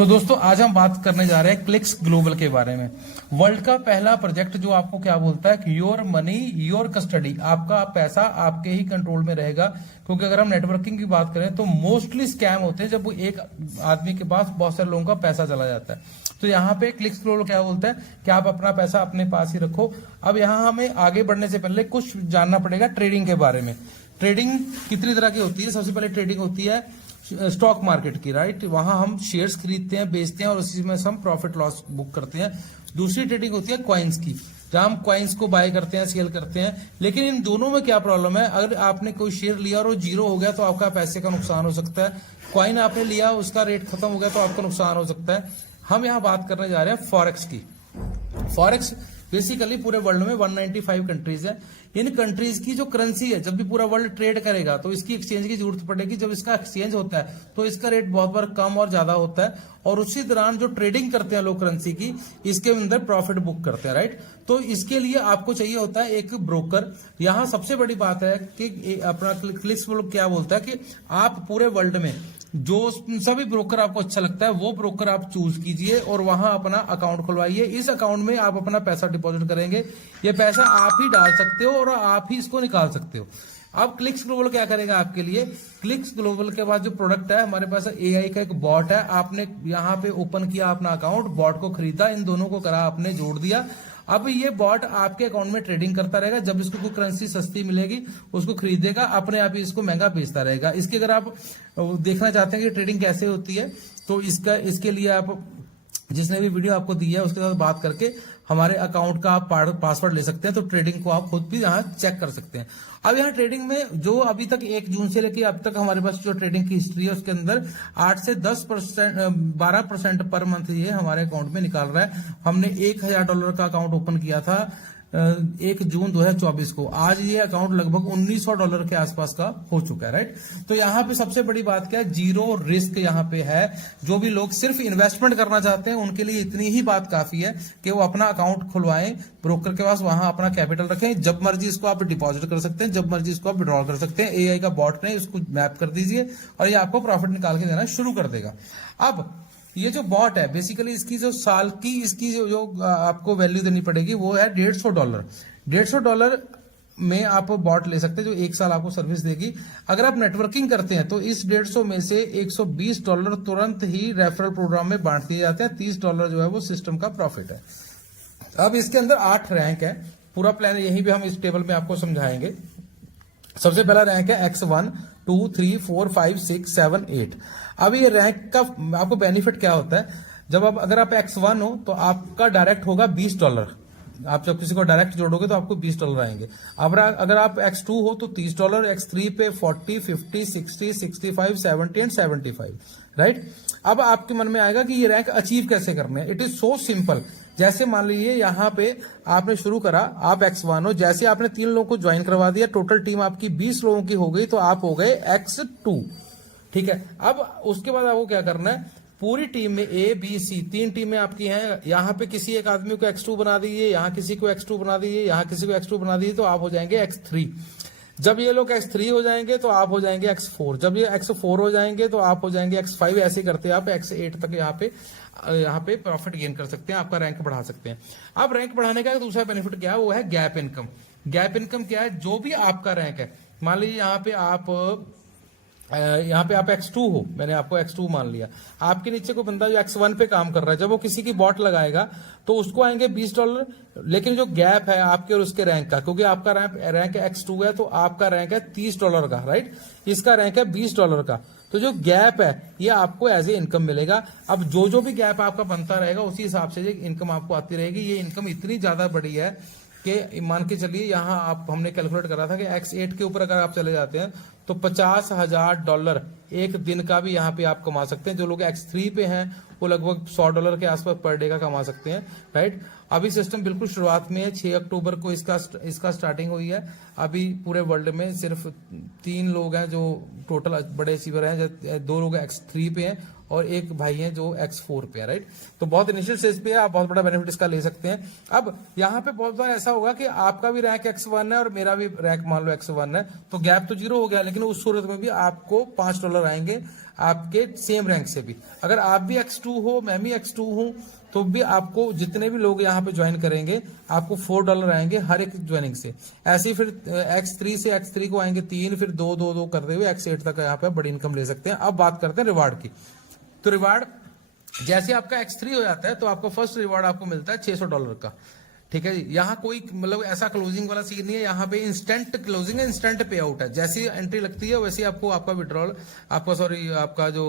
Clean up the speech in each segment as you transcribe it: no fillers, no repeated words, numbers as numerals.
सो दोस्तों आज हम बात करने जा रहे हैं क्लिक्स ग्लोबल के बारे में। वर्ल्ड का पहला प्रोजेक्ट जो आपको क्या बोलता है कि योर मनी योर कस्टडी, आपका पैसा आपके ही कंट्रोल में रहेगा। क्योंकि अगर हम नेटवर्किंग की बात करें तो मोस्टली स्कैम होते हैं जब वो एक आदमी के पास बहुत सारे लोगों का पैसा चला जाता है। तो यहाँ पे क्लिक्स ग्लोबल क्या बोलता है कि आप अपना पैसा अपने पास ही रखो। अब यहाँ हमें आगे बढ़ने से पहले कुछ जानना पड़ेगा ट्रेडिंग के बारे में। ट्रेडिंग कितनी तरह की होती है? सबसे पहले ट्रेडिंग होती है स्टॉक मार्केट की, राइट। वहां हम शेयर्स खरीदते हैं, बेचते हैं और उसी में से हम प्रॉफिट लॉस बुक करते हैं। दूसरी ट्रेडिंग होती है कॉइन्स की, जहां हम कॉइन्स को बाय करते हैं, सेल करते हैं। लेकिन इन दोनों में क्या प्रॉब्लम है, अगर आपने कोई शेयर लिया और वो जीरो हो गया तो आपका पैसे का नुकसान हो सकता है। कॉइन आपने लिया, उसका रेट खत्म हो गया तो आपका नुकसान हो सकता है। हम यहाँ बात करने जा रहे हैं फॉरेक्स की। फॉरेक्स बेसिकली पूरे वर्ल्ड में 195 कंट्रीज है। इन कंट्रीज की जो करेंसी है, जब भी पूरा वर्ल्ड ट्रेड करेगा तो इसकी एक्सचेंज की जरूरत पड़ेगी। जब इसका एक्सचेंज होता है तो इसका रेट बहुत बार कम और ज्यादा होता है, और उसी दौरान जो ट्रेडिंग करते हैं लोग करेंसी की, इसके अंदर प्रॉफिट बुक करते हैं, राइट। तो इसके लिए आपको चाहिए होता है एक ब्रोकर। यहाँ सबसे बड़ी बात है कि अपना क्लिक्स क्या बोलता है कि आप पूरे वर्ल्ड में जो सभी ब्रोकर आपको अच्छा लगता है वो ब्रोकर आप चूज कीजिए और वहां अपना अकाउंट खुलवाइए। इस अकाउंट में आप अपना पैसा डिपॉजिट करेंगे। ये पैसा आप ही डाल सकते हो और आप ही इसको निकाल सकते हो। अब क्लिक्स ग्लोबल क्या करेगा आपके लिए? क्लिक्स ग्लोबल के पास जो प्रोडक्ट है, हमारे पास एआई का एक बॉट है। आपने यहाँ पे ओपन किया अपना अकाउंट, बॉट को खरीदा, इन दोनों को करा आपने, जोड़ दिया। अब ये बॉट आपके अकाउंट में ट्रेडिंग करता रहेगा। जब इसको कोई करेंसी सस्ती मिलेगी उसको खरीदेगा, अपने आप ही इसको महंगा बेचता रहेगा। इसके अगर आप देखना चाहते हैं कि ट्रेडिंग कैसे होती है तो इसके लिए आप जिसने भी वीडियो आपको दी है उसके साथ बात करके हमारे अकाउंट का आप पासवर्ड ले सकते हैं। तो ट्रेडिंग को आप खुद भी यहाँ चेक कर सकते हैं। अब यहाँ ट्रेडिंग में जो अभी तक 1 जून से लेकर अब तक हमारे पास जो ट्रेडिंग की हिस्ट्री है उसके अंदर 8 से 10% 12% पर मंथ ये हमारे अकाउंट में निकाल रहा है। हमने $1000 का अकाउंट ओपन किया था 1 जून 2024 को। आज ये अकाउंट लगभग $1900 के आसपास का हो चुका है, राइट। तो यहाँ पे सबसे बड़ी बात क्या है, जीरो रिस्क यहाँ पे है। जो भी लोग सिर्फ इन्वेस्टमेंट करना चाहते हैं उनके लिए इतनी ही बात काफी है कि वो अपना अकाउंट खुलवाएं ब्रोकर के पास, वहां अपना कैपिटल रखें। जब मर्जी इसको आप डिपॉजिट कर सकते हैं, जब मर्जी इसको आप विड्रॉल कर सकते हैं। एआई का बॉट ने इसको मैप कर दीजिए और ये आपको प्रॉफिट निकाल के देना शुरू कर देगा। अब ये जो बॉट है बेसिकली इसकी जो साल की इसकी जो आपको वैल्यू देनी पड़ेगी वो है $150। $150 में आप बॉट ले सकते हैं जो 1 साल आपको सर्विस देगी। अगर आप नेटवर्किंग करते हैं तो इस 150 में से $120 तुरंत ही रेफरल प्रोग्राम में बांट दिए जाते हैं। $30 जो है वो सिस्टम का प्रॉफिट है। अब इसके अंदर 8 रैंक है। पूरा प्लान यहीं पे हम इस टेबल में आपको समझाएंगे। सबसे पहला रैंक है X1 2 3 4 5 6 7 8। अब ये रैंक का आपको बेनिफिट क्या होता है? जब आप अगर आप X1 हो तो आपका डायरेक्ट होगा $20। आप जब किसी को डायरेक्ट जोड़ोगे तो आपको $20 आएंगे। अब अगर आप X2 हो तो $30, X3 पे 40 50 60 65 70 एंड 75, राइट। अब आपके मन में आएगा कि ये रैंक अचीव कैसे करने हैं। It is so simple. जैसे मान लीजिए यहाँ पे आपने शुरू करा, आप X1 हो, जैसे आपने 3 लोगों को ज्वाइन करवा दिया, टोटल टीम आपकी 20 लोगों की हो गई, तो आप हो गए X2, ठीक है। अब उसके बाद आपको क्या करना है, पूरी टीम में A B C 3 टीमें आपकी हैं। यहाँ पे किसी एक आदमी को X2 बना दीजिए, यहाँ किसी को X2 बना दीजिए, यहाँ किसी को X2 बना दीजिए, तो आप हो जाएंगे X3। जब ये लोग X3 हो जाएंगे तो आप हो जाएंगे X4। जब ये X4 हो जाएंगे तो आप हो जाएंगे X5। ऐसे करते आप X8 तक यहाँ पे प्रॉफिट गेन कर सकते हैं, आपका रैंक बढ़ा सकते हैं। अब रैंक बढ़ाने का दूसरा बेनिफिट क्या है, वो है गैप इनकम। गैप इनकम क्या है? जो भी आपका रैंक है, मान लीजिए यहाँ पे आप X2 हो, मैंने आपको X2 मान लिया। आपके नीचे कोई बंदा जो X1 पे काम कर रहा है, जब वो किसी की बॉट लगाएगा तो उसको आएंगे $20। लेकिन जो गैप है आपके और उसके रैंक का, क्योंकि आपका रैंक X2 है तो आपका रैंक है $30 का, राइट। इसका रैंक है $20 का। तो जो गैप है ये आपको एज ए इनकम मिलेगा। अब जो भी गैप आपका बनता रहेगा उसी हिसाब से इनकम आपको आती रहेगी। ये इनकम इतनी ज्यादा बड़ी है कि मान के चलिए यहाँ आप हमने कैलकुलेट करा था कि X8 के ऊपर अगर आप चले जाते हैं तो $50,000 एक दिन का भी यहाँ पे आप कमा सकते हैं। जो लोग X3 पे हैं वो लगभग $100 के आसपास पर डे का कमा सकते हैं, राइट। अभी सिस्टम बिल्कुल शुरुआत में है। 6 अक्टूबर को इसका स्टार्टिंग हुई है। अभी पूरे वर्ल्ड में सिर्फ 3 लोग हैं जो टोटल बड़े अचीवर हैं। 2 लोग X3 पे हैं और एक भाई हैं जो X4 पे है, राइट। तो बहुत इनिशियल स्टेज पे है, आप बहुत बड़ा बेनिफिट इसका ले सकते हैं। अब यहाँ पे बहुत बार ऐसा होगा कि आपका भी रैंक X1 है और मेरा भी रैंक मान लो X1 है, तो गैप तो 0 हो गया, लेकिन उस सूरत में भी आपको $5 आएंगे। आपके सेम रैंक से भी। अगर आप भी X2 हो, मैं भी X2 हूं, तो भी आपको जितने भी लोग यहाँ पे ज्वाइन करेंगे आपको $4 आएंगे हर एक ज्वाइनिंग से। ऐसे ही फिर X3 से X3 को आएंगे 3, फिर 2 करते हुए X8 तक यहाँ पे बड़ी इनकम ले सकते हैं। अब बात करते हैं रिवार्ड की। तो रिवार्ड जैसे आपका X3 हो जाता है तो आपका फर्स्ट रिवार्ड आपको मिलता है $600 का। ठीक है जी, यहाँ कोई मतलब ऐसा क्लोजिंग वाला सीन नहीं है, यहाँ पे इंस्टेंट क्लोजिंग है, इंस्टेंट पे आउट है। जैसी एंट्री लगती है वैसे आपको आपका विड्रॉल, आपका जो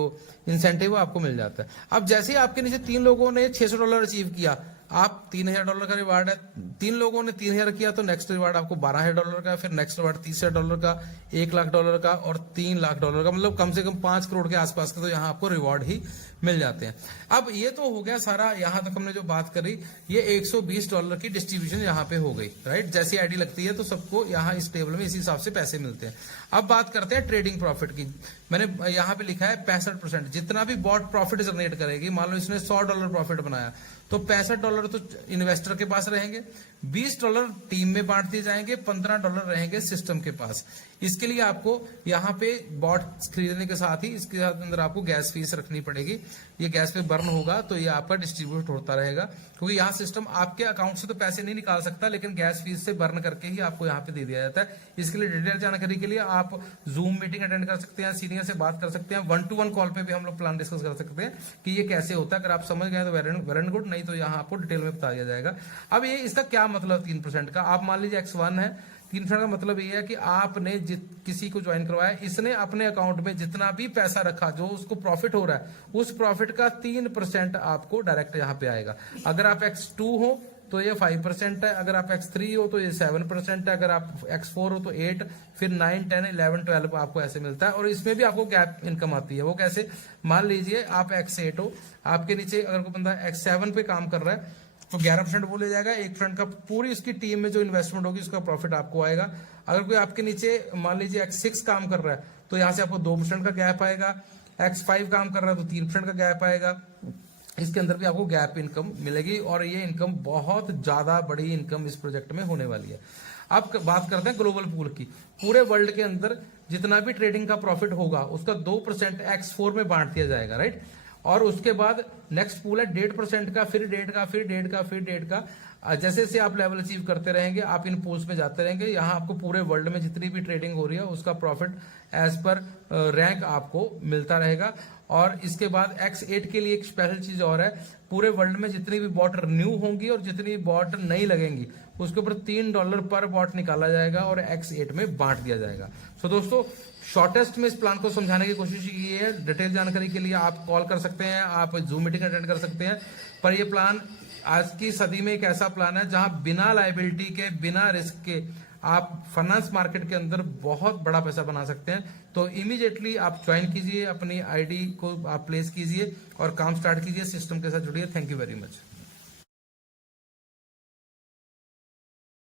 इंसेंटिव आपको मिल जाता है। अब जैसे ही आपके नीचे 3 लोगों ने $600 अचीव किया, आप $3000 का रिवार्ड है। 3 लोगों ने 3000 किया तो नेक्स्ट रिवार्ड आपको $12000 का, फिर नेक्स्ट रिवार्ड $30000 का, $1,00,000 का और $3,00,000 का, मतलब कम से कम 5 करोड़ के आसपास का तो यहाँ आपको रिवार्ड ही मिल जाते हैं। अब ये तो हो गया सारा, यहां तक हमने जो बात करी, ये $120 की डिस्ट्रीब्यूशन यहाँ पे हो गई, राइट। जैसी आईडी लगती है तो सबको यहाँ इस टेबल में इसी हिसाब से पैसे मिलते हैं। अब बात करते हैं ट्रेडिंग प्रॉफिट की। मैंने यहाँ पे लिखा है 65%। जितना भी बॉट प्रॉफिट जनरेट करेगी, मान लो इसने $100 प्रॉफिट बनाया तो $65 तो इन्वेस्टर के पास रहेंगे, $20 टीम में बांट दिए जाएंगे, $15 रहेंगे सिस्टम के पास। इसके लिए आपको यहाँ पे बॉट खरीदने के साथ ही इसके साथ अंदर आपको गैस फीस रखनी पड़ेगी। ये गैस पे बर्न होगा तो ये आपका डिस्ट्रीब्यूट होता रहेगा, क्योंकि यहाँ सिस्टम आपके अकाउंट से तो पैसे नहीं निकाल सकता, लेकिन गैस फीस से बर्न करके ही आपको यहाँ पे दे दिया जाता है। इसके लिए डिटेल जानकारी के लिए आप जूम मीटिंग अटेंड कर सकते हैं, सीनियर से बात कर सकते हैं, 1-to-1 कॉल पे भी हम लोग प्लान डिस्कस कर सकते हैं कि ये कैसे होता है। अगर आप समझ गए तो वेरी एंड गुड, नहीं तो यहाँ आपको डिटेल में बता दिया जाएगा। अब ये इसका क्या मतलब 3% का, आप मान लीजिए X1 है, 3% का मतलब ये है कि आपने किसी को ज्वाइन करवाया, इसने अपने अकाउंट में जितना भी पैसा रखा, जो उसको प्रॉफिट हो रहा है, उस प्रॉफिट का 3% आपको डायरेक्ट यहाँ पे आएगा। अगर आप X2 हो तो ये 5% है, अगर आप X3 हो तो ये 7% है, अगर आप X4 हो तो 8, फिर 9, 10, 11, 12 आपको ऐसे मिलता है। और इसमें भी आपको गैप इनकम आती है। वो कैसे, मान लीजिए आप X8 हो, आपके नीचे अगर कोई बंदा X7 पे काम कर रहा है तो 11% बोले जाएगा, 1% का पूरी उसकी टीम में जो इन्वेस्टमेंट होगी उसका प्रॉफिट आपको आएगा। अगर कोई आपके नीचे मान लीजिए X6 काम कर रहा है तो यहाँ से आपको 2% का गैप आएगा, X5 काम कर रहा है तो 3% का गैप आएगा। इसके अंदर भी आपको गैप इनकम मिलेगी और ये इनकम बहुत ज्यादा बड़ी इनकम इस प्रोजेक्ट में होने वाली है। अब बात करते हैं ग्लोबल पूल की। पूरे वर्ल्ड के अंदर जितना भी ट्रेडिंग का प्रॉफिट होगा उसका 2% X4 में बांट दिया जाएगा, राइट। और उसके बाद नेक्स्ट पूल है 1.5% का, फिर 1.5 का, फिर 1.5 का, फिर 1.5 का। जैसे जैसे आप लेवल अचीव करते रहेंगे, आप इन पोल्स में जाते रहेंगे, यहाँ आपको पूरे वर्ल्ड में जितनी भी ट्रेडिंग हो रही है उसका प्रॉफिट एज पर रैंक आपको मिलता रहेगा। और इसके बाद X8 के लिए एक स्पेशल चीज और है, पूरे वर्ल्ड में जितनी भी बॉट रिन्यू होंगी और जितनी बॉट नहीं लगेंगी उसके ऊपर $3 पर बॉट निकाला जाएगा और X8 में बांट दिया जाएगा। सो दोस्तों, शॉर्टेस्ट में इस प्लान को समझाने की कोशिश की है। डिटेल जानकारी के लिए आप कॉल कर सकते हैं, आप जूम मीटिंग अटेंड कर सकते हैं। पर यह प्लान आज की सदी में एक ऐसा प्लान है जहां बिना लायबिलिटी के, बिना रिस्क के आप फाइनेंस मार्केट के अंदर बहुत बड़ा पैसा बना सकते हैं। तो इमीडिएटली आप ज्वाइन कीजिए, अपनी आईडी को आप प्लेस कीजिए और काम स्टार्ट कीजिए, सिस्टम के साथ जुड़िए। Thank you very much.